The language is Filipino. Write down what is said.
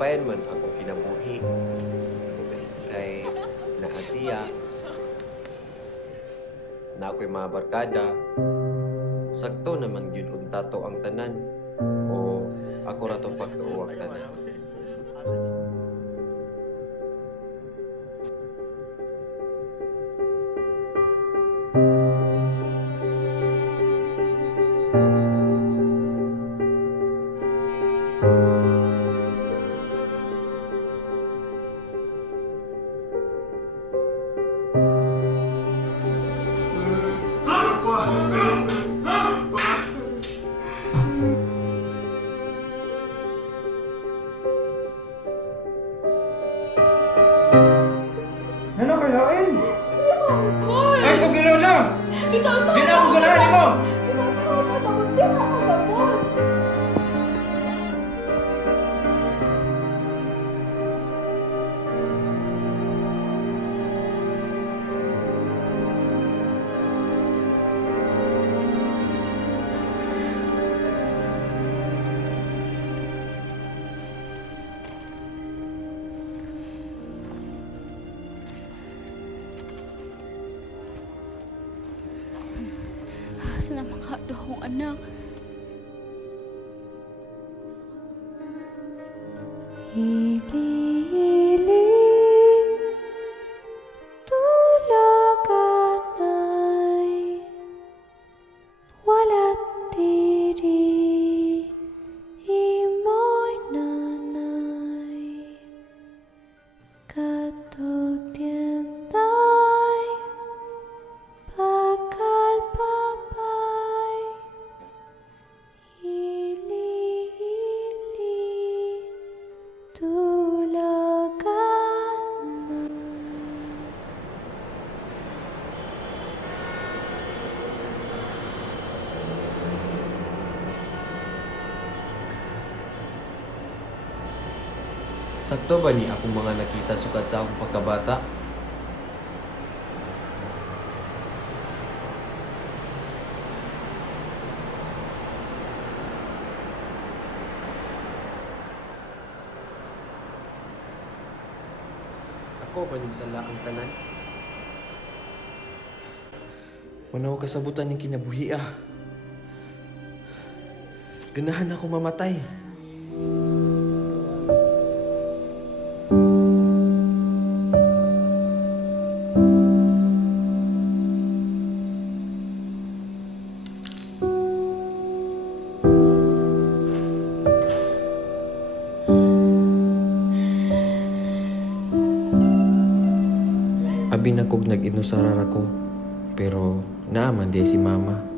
malipayan man akong kinabuhi. Kay naasiya, na ako'y mga barkada, sakto naman yun unta to ang tanan. O ako ra to pagtuo ang tanan. Ano kalain? Koy! Ay, kung ginaw na! Isaw-saw Di na ako ganahan mo! Asa na mga ito akong anak? Hili-hiling tulaganay walat diri imoy nanay katutientay bakal babay hili-hili tulagan. Sakto ba ni akong mga nakita sukad sa akong pagkabata? Ako ba ning sala ang tanan? Wala ko kasabutan ng kinabuhi ah. Ganahan ako mamatay. Abi na kog nag-inusarar ako, pero naaman di si mama.